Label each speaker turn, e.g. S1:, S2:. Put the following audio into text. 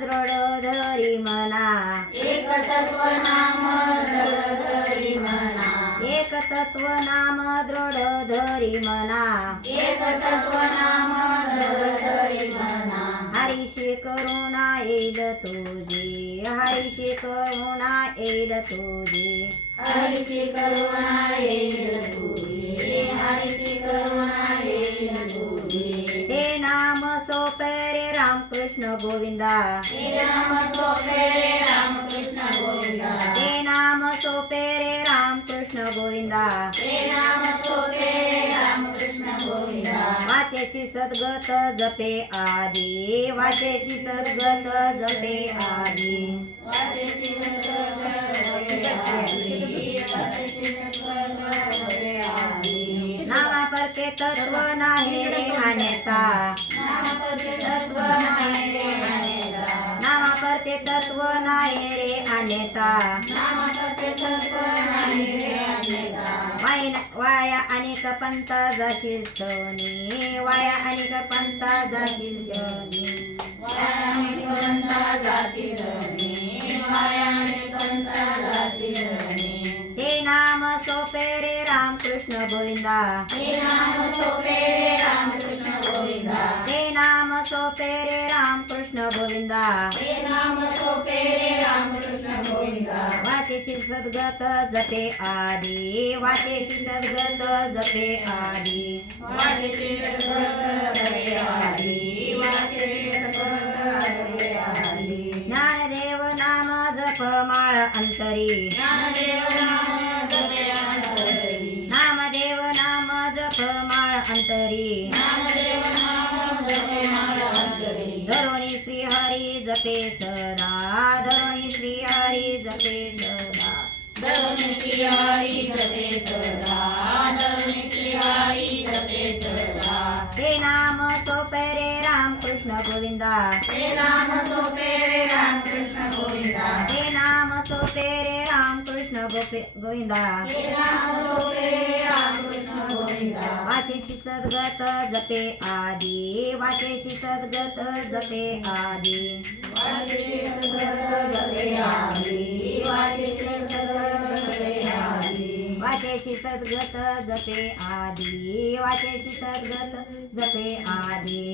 S1: दृढ धरी म्हणा
S2: एक तत्व नाम धरी म्हणा
S1: एक तत्व नाम दृढ धरी म्हणा
S2: एक तत्व नाम धरी म्हणा
S1: करुणा येईल तुझी. हरीशी करुणा येईल तुझी.
S2: हरीची करुणा
S1: सोपे रे रामकृष्ण गोविंदा.
S2: हे नाम सोपे रे रामकृष्ण गोविंदा.
S1: ते नाम सोपे रे रामकृष्ण गोविंदा.
S2: हे नाम सोपे रे रामकृष्ण गोविंदा.
S1: वाचेशी सद्गत जपे आदी. वाचेशी सद्गत जपे आदी. अन्यथा
S2: तत्व नाही रे अन्यथा
S1: नामा परते तत्व नाही रे अन्यथा
S2: नामपते तत्व नाही रे अन्यथा
S1: वाया वाया अनेक पंथ जाशील सोनी वाया अनेक पंथ जाशील सोनी ते नाम सोपे रे रामकृष्ण गोविंदा.
S2: हे नाम सोपे
S1: सोपे रे रामकृष्ण गोविंदा.
S2: हे नाम सोपे रे रामकृष्ण गोविंदा.
S1: वाचेशी सद्गत जपे आदी. वाचेशी सद्गत जपे आदी.
S2: वाचेचे सद्गत वाचेचे सद्गत हरे आदी.
S1: ज्ञानदेव नाम जप माळ अंतरी.
S2: ज्ञानदेव नाम जपे अंतरी.
S1: नामदेव नाम जप माळ अंतरी.
S2: ज्ञानदेव
S1: श्री हरी जपे सदा. धरोणी श्री हरी जपे सदा.
S2: धरुणी श्री हरी जपे सदा. धरुणी श्री हरी जपे सदा.
S1: ते नाम सोपे रे रामकृष्ण गोविंदा.
S2: हे नाम सोपे रे रामकृष्ण गोविंदा.
S1: ते नाम सोपे रे रामकृष्ण गोपे गोविंदा.
S2: हे नाम सोपे रे रामकृष्ण गोविंदा.
S1: वाचेशी सद्गत जपे आदी वाचेशी सद्गत जपे आदी
S2: वाचेचे सद्गत जपे आदी
S1: वाचेशी सद्गत जपे आदी वाचेशी
S2: सद्गत जपे आदी